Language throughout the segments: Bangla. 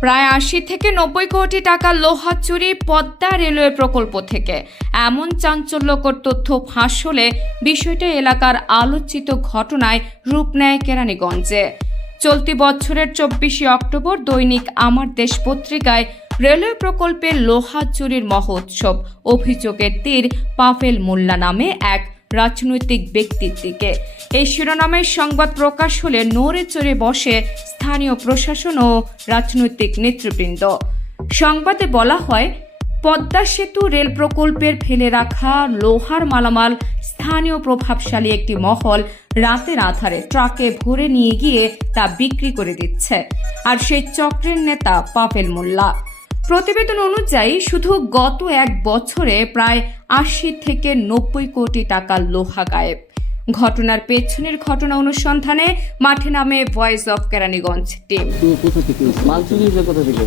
প্রায় আশি থেকে নব্বই কোটি টাকা লোহা চুরি পদ্মা রেলওয়ে প্রকল্প থেকে। এমন চাঞ্চল্যকর তথ্য ফাঁস হলে বিষয়টা এলাকার আলোচিত ঘটনায় রূপ নেয় কেরানীগঞ্জে। চলতি বছরের চব্বিশে অক্টোবর দৈনিক আমার দেশ পত্রিকায় রেলওয়ে প্রকল্পের লোহা চুরির মহোৎসব অভিযোগের তীর পাফেল মোল্লা নামে এক রাজনৈতিক ব্যক্তির দিকে। এই শিরোনামের সংবাদ প্রকাশ হলে নড়ে চড়ে বসে স্থানীয় প্রশাসন ও রাজনৈতিক নেতৃবৃন্দ। সংবাদে বলা হয়, পদ্মা সেতু রেল প্রকল্পের ফেলে রাখা লোহার মালামাল স্থানীয় প্রভাবশালী একটি মহল রাতের আধারে ট্রাকে ভরে নিয়ে গিয়ে তা বিক্রি করে দিচ্ছে। আর সেই চক্রের নেতা পাপেল মোল্লা। প্রতিবেদন অনুযায়ী শুধু গত এক বছরে প্রায় আশি থেকে নব্বই কোটি টাকা লোহা গায়েব। ঘটনার পেছনের ঘটনা অনুসন্ধানে মাঠে নামে ভয়েস অফ কেরানীগঞ্জ টিম কোথা থেকে? মাল চুরি হয়েছে কোথা থেকে?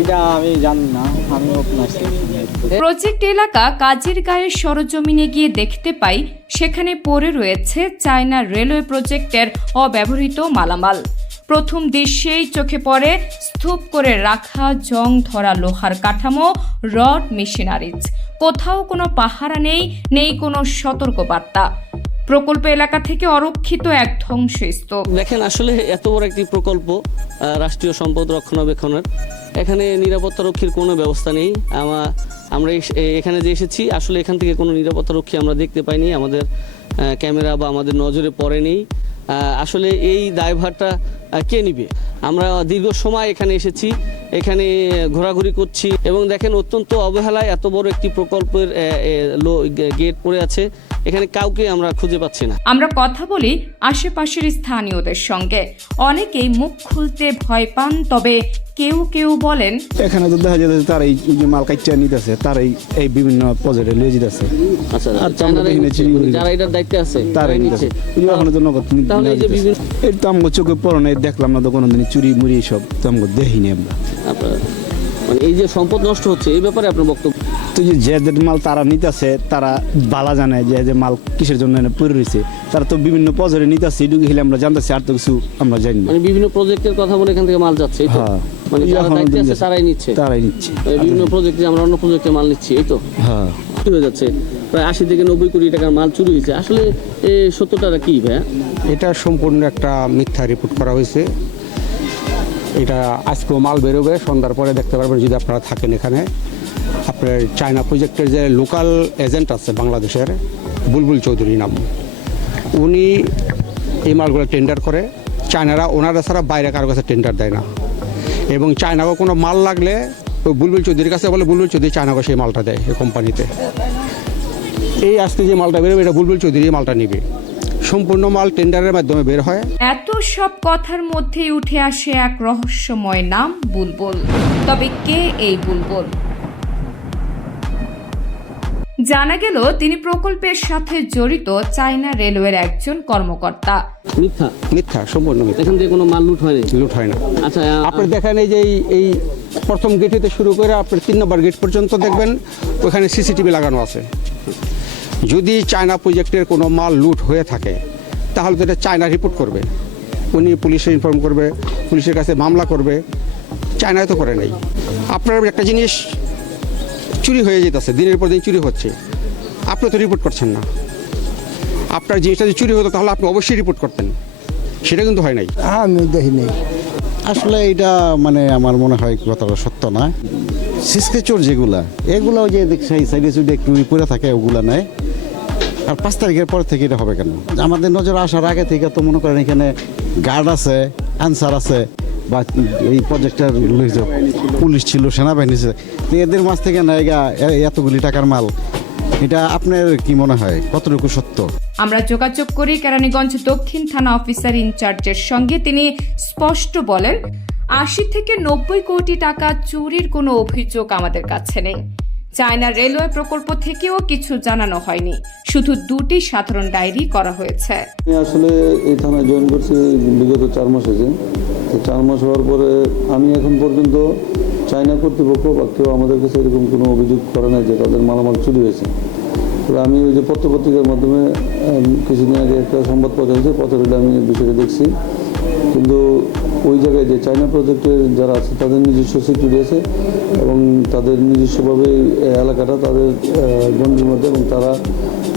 এটা আমি জানি না আমি প্রজেক্ট এলাকা কাজের গায়ের সরজমিনে গিয়ে দেখতে পাই সেখানে পড়ে রয়েছে চায়না রেলওয়ে প্রজেক্টের অব্যবহৃত মালামাল। প্রথম দৃশ্যেই চোখে পড়ে, স্তূপ করে রাখা জং ধরা লোহার কাঠামো, রড মেশিনারিজ। কোথাও কোনো পাহারা নেই নেই কোনো সতর্কবার্তা। প্রকল্প এলাকা থেকে অরক্ষিত এক ধ্বংসস্তূপ। দেখেন, আসলে এত বড় একটি প্রকল্প রাষ্ট্রীয় সম্পদ রক্ষণাবেক্ষণের। এখানে নিরাপত্তা রক্ষীর কোনো ব্যবস্থা নেই। আমা আমরা এখানে যে এসেছি, আসলে এখান থেকে কোনো নিরাপত্তা রক্ষী আমরা দেখতে পাইনি। আমাদের ক্যামেরা বা আমাদের নজরে পড়েনি। আসলে এই দায়ভারটা কে নিবে? আমরা দীর্ঘ সময় এখানে এসেছি, এখানে ঘোরাঘুরি করছি এবং দেখেন অত্যন্ত অবহেলায় এত বড় একটি প্রকল্পের গেট পড়ে আছে। এখানে কাউকে আমরা খুঁজে পাচ্ছি না। আমরা কথা বলি আশেপাশের স্থানীয়দের সঙ্গে। অনেকেই মুখ খুলতে ভয় পান তবে কেউ কেউ বলেন এখানে তো দেখা যাচ্ছে তার এই যে মাল কাইচা নিতেছে তার এই এই বিভিন্ন পজেটে লিয়ে যেতেছে। আচ্ছা আর তো আমরা চায়নারাই দেখি না নিচ্ছে, চুরি করে যারা এটার দায়িত্বে আছে তারাই তারাই নিতেছে। নিচ্ছে। ওই যে ওখানে তো নগদ তাহলে এই যে বিভিন্ন এই তো আমার চোখে পড়ো এই দেখলাম না তো কোনোদিন চুরি মুড়ি সব তো আমাকে দেখিনি আমরা। আপনার মানে এই যে সম্পদ নষ্ট হচ্ছে এই ব্যাপারে আপনার বক্তব্য তো যে যে মাল তারা নিতেছে তারা বালা জানে যে যে মাল কিসের জন্য এনে পড়ে রয়েছে তারা তো বিভিন্ন পজরে নিতেছে এটুকু খেলে আমরা জানতেছি আর তো কিছু আমরা জানি না। মানে বিভিন্ন প্রজেক্টের কথা বলে এখান থেকে মাল যাচ্ছে এই হ্যাঁ। মানে যারা এখনও আছে তারাই নিচ্ছে। তারাই নিচ্ছে। বিভিন্ন প্রজেক্টে আমরা অন্য প্রজেক্টে মাল নিচ্ছি এই তো? হ্যাঁ। হয়ে যাচ্ছে? প্রায় আশি থেকে নব্বই কোটি টাকার মাল চুরি হয়েছে। আসলে এই সত্যটা কি ভাইয়া? এটা সম্পূর্ণ একটা মিথ্যা রিপোর্ট করা হয়েছে। এটা আজকেও মাল বেরোবে সন্ধ্যার পরে দেখতে পারবেন যদি আপনারা থাকেন এখানে। আপনার চায়না প্রজেক্টের যে লোকাল এজেন্ট আছে বাংলাদেশের, বুলবুল চৌধুরী নাম। উনি এই মালগুলো টেন্ডার করে। চায়নারা ওনারা ছাড়া বাইরে কারও কাছে টেন্ডার দেয় না। এবং চায়নাকে কোনো মাল লাগলে ওই বুলবুল চৌধুরীর কাছে বলে, বুলবুল চৌধুরী চায়নাকে সেই মালটা দেয় এই কোম্পানিতে এই আজকে যে মালটা বেরোবে এটা বুলবুল চৌধুরী মালটা নিবে। সম্পূর্ণ মাল টেন্ডারের মাধ্যমে বের হয়। এত সব কথার মধ্যেই উঠে আসে এক রহস্যময় নাম, বুলবুল। তবে কে এই বুলবুল? জানা গেল তিনি প্রকল্পের সাথে জড়িত চায়না রেলওয়ের একজন কর্মকর্তা। মিথ্যা। মিথ্যা সম্পূর্ণ মিথ্যা। এখান থেকে কোনো মাল লুট হয়নি? লুট হয় না। আচ্ছা আপনি দেখেন এই যে এই- এই প্রথম গেট হতে শুরু করে আপনি তিন নম্বর গেট পর্যন্ত দেখবেন ওখানে সিসিটিভি লাগানো আছে। যদি চায়না প্রজেক্টের কোনো মাল লুট হয়ে থাকে তাহলে তো এটা চায়না রিপোর্ট করবে। উনি পুলিশে ইনফর্ম করবে পুলিশের কাছে মামলা করবে। চায়নায় তো করে নাই। আপনার একটা জিনিস চুরি হয়ে যেতেছে, দিনের পর দিন চুরি হচ্ছে। আপনি তো রিপোর্ট করছেন না। আপনার জিনিসটা যদি চুরি হতো তাহলে আপনি অবশ্যই রিপোর্ট করতেন। সেটা কিন্তু হয় নাই। আমি দেখিনি আসলে এটা মানে আমার মনে হয় কথাটা সত্য না। সিসকে চোর যেগুলা এগুলো যে সেই সাইডে সুইডে একটু পরে থাকে, ওগুলা নেয় আর পাঁচ তারিখের পর থেকে এটা হবে কেন? আমাদের নজর আসার আগে থেকে তো মনে করেন এখানে গার্ড আছে আনসার আছে। বা এই প্রজেক্টের পুলিশ ছিল সেনাবাহিনী ছিল। তো এদের মাছ থেকে না এগা- এতগুলি টাকার মাল। এটা আপনার কি মনে হয়? কতটুকু সত্য? আমরা যোগাযোগ করি কেরানীগঞ্জ দক্ষিণ থানা অফিসার ইনচার্জের সঙ্গে। তিনি স্পষ্ট বলেন আশি থেকে নব্বই কোটি টাকা চুরির কোনো অভিযোগ আমাদের কাছে নেই। চায়না রেলওয়ে প্রকল্প থেকেও কিছু জানানো হয়নি। শুধু দুটি সাধারণ ডায়েরি করা হয়েছে। আমি আসলে এই থানায় জয়েন করছি বিগত চার মাস হয়েছে। তো চার মাস হওয়ার পরে আমি এখন পর্যন্ত চায়না কর্তৃপক্ষ বা কেউ আমাদের কাছে এরকম কোনো অভিযোগ করে নাই যে তাদের মালামাল চুরি হয়েছে। তবে আমি ওই যে পত্রপত্রিকার মাধ্যমে কিছুদিন আগে একটা সংবাদ প্রচার হয়েছে পত্রিকাটা আমি বিষয়টা দেখছি। কিন্তু ওই জায়গায় যে চায়না প্রজেক্টের যারা আছে, তাদের নিজস্ব সিকিউরিটি আছে এবং তাদের নিজস্বভাবে এলাকাটা তাদের গণ্ডির মধ্যে এবং তারা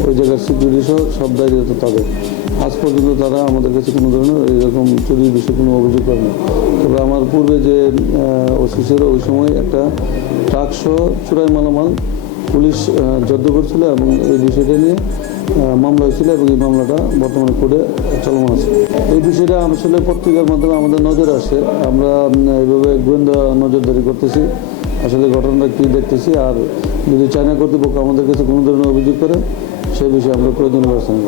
ওই জায়গার সিকিউরিটি সহ সব দায়িত্ব তাদের। আজ পর্যন্ত তারা আমাদের কাছে কোনো ধরনের এরকম চুরির বিষয়ে কোনো অভিযোগ করে না। তবে আমার পূর্বে যে ওসি ওই সময় একটা ট্রাক সহ চুরাই মালামাল পুলিশ জব্দ করছিল এবং এই বিষয়টা নিয়ে মামলা হয়েছিল এবং এই মামলাটা বর্তমানে কোর্টে চলমান আছে। এই বিষয়টা আসলে পত্রিকার মাধ্যমে আমাদের নজরে আসে। আমরা এইভাবে গোয়েন্দা নজরদারি করতেছি। আসলে ঘটনাটা কী দেখতেছি আর যদি চায়না কর্তৃপক্ষ আমাদের কাছে কোনো ধরনের অভিযোগ করে, সেই বিষয়ে আমরা প্রয়োজনীয় ব্যবস্থা নেব।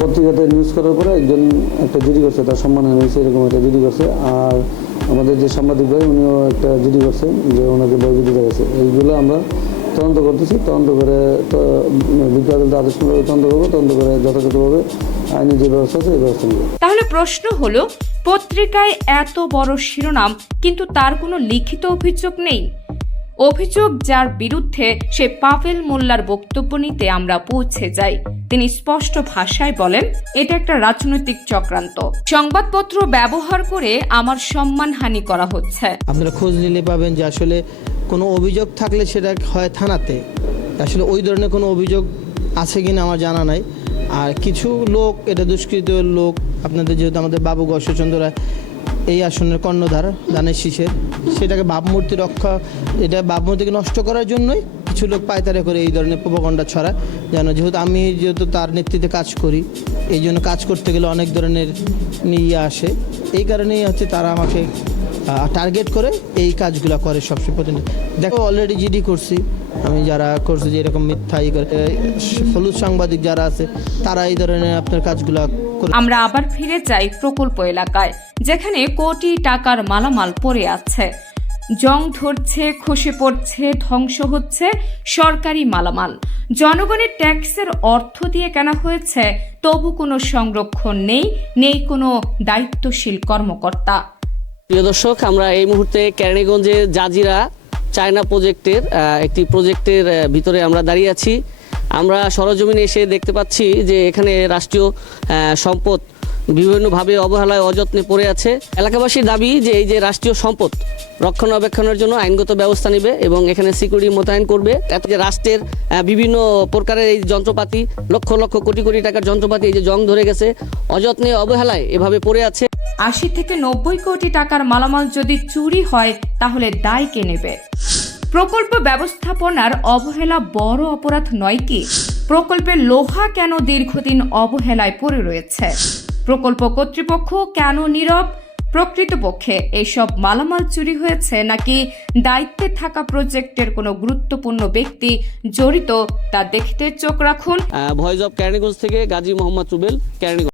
পত্রিকাতে নিউজ করার পরে একজন একটা জিডি করছে, তার সম্মান হয়েছে এরকম একটা জিডি করছে। আর আমাদের যে সাংবাদিক ভাই, উনিও একটা জিডি করছেন যে ওনাকে ভয়ভীতি দেখাচ্ছে। এইগুলো আমরা তদন্ত করতেছি। তদন্ত করে বিজ্ঞ আদেশ মোতাবেক তদন্ত করব, তদন্ত করে যথাযথভাবে আইনি যে ব্যবস্থা আছে, এই ব্যবস্থা নেব। তাহলে প্রশ্ন হলো, পত্রিকায় এত বড় শিরোনাম, কিন্তু তার কোনো লিখিত অভিযোগ নেই? অভিযোগ যার বিরুদ্ধে সে পাভেল মোল্লার বক্তব্য নিতে আমরা পৌঁছে যাই। তিনি স্পষ্ট ভাষায় বলেন, এটা একটা রাজনৈতিক চক্রান্ত। সংবাদপত্র ব্যবহার করে আমার সম্মানহানি করা হচ্ছে। আপনারা খোঁজ নিলে পাবেন যে আসলে কোনো অভিযোগ থাকলে সেটা হয় থানাতে। আসলে ওই ধরনের কোনো অভিযোগ আছে কিনা আমার জানা নাই। আর কিছু লোক, এটা দুষ্কৃত লোক, আপনাদের যেহেতু আমাদের বাবু গশ্বচন্দ্র রায় এই আসনের কর্ণধার দানের শীষের সেটাকে ভাবমূর্তি রক্ষা, এটা ভাবমূর্তিকে নষ্ট করার জন্যই কিছু লোক পায়তারা করে এই ধরনের প্রোপাগন্ডা ছড়ায়। যেন যেহেতু আমি যেহেতু তার নেতৃত্বে কাজ করি, এই জন্য কাজ করতে গেলে অনেক ধরনের নিয়ে আসে। এই কারণেই হচ্ছে তারা আমাকে টার্গেট করে এই কাজগুলো করে সবসময় প্রতিদিন দেখো অলরেডি জিডি করছি। আমি যারা করছি যে এরকম মিথ্যা ই করে হলুদ সাংবাদিক যারা আছে, তারা এই ধরনের আপনার কাজগুলো আমরা আবার ফিরে যাই প্রকল্প এলাকায় যেখানে কোটি টাকার মালামাল পড়ে আছে। জং ধরছে খসে পড়ছে ধ্বংস হচ্ছে সরকারি মালামাল। জনগণের ট্যাক্সের অর্থ দিয়ে কেনা হয়েছে তবু কোনো সংরক্ষণ নেই নেই কোনো দায়িত্বশীল কর্মকর্তা। প্রিয় দর্শক আমরা এই মুহূর্তে কেরানীগঞ্জে জাজিরা চায়না প্রজেক্টের একটি প্রজেক্টের ভিতরে আমরা দাঁড়িয়ে আছি। আমরা সরজমিনে এসে দেখতে পাচ্ছি যে এখানে রাষ্ট্রীয় সম্পদ বিভিন্নভাবে অবহেলায়, অযত্নে পড়ে আছে। এলাকাবাসীর দাবি যে এই যে রাষ্ট্রীয় সম্পদ রক্ষণাবেক্ষণের জন্য আইনগত ব্যবস্থা নেবে এবং এখানে সিকিউরিটি মোতায়েন করবে। এত যে রাষ্ট্রের বিভিন্ন প্রকারের এই যন্ত্রপাতি, লক্ষ লক্ষ কোটি কোটি টাকার যন্ত্রপাতি এই যে জং ধরে গেছে, অযত্নে, অবহেলায় এভাবে পড়ে আছে। আশি থেকে নব্বই কোটি টাকার মালামাল যদি চুরি হয়, তাহলে দায় কে নেবে? প্রকল্প ব্যবস্থাপনার অবহেলা বড় অপরাধ নয় কি? প্রকল্পের লোহা কেন দীর্ঘদিন অবহেলায় পড়ে রয়েছে? প্রকল্প কর্তৃপক্ষ কেন নীরব? প্রকৃতপক্ষে এইসব মালামাল চুরি হয়েছে নাকি দায়িত্বে থাকা প্রজেক্টের কোনো গুরুত্বপূর্ণ ব্যক্তি জড়িত তা দেখতে চোখ রাখুন। ভয়েস অফ কেরানীগঞ্জ থেকে গাজী মোহাম্মদ রুবেল, কেরানীগঞ্জ।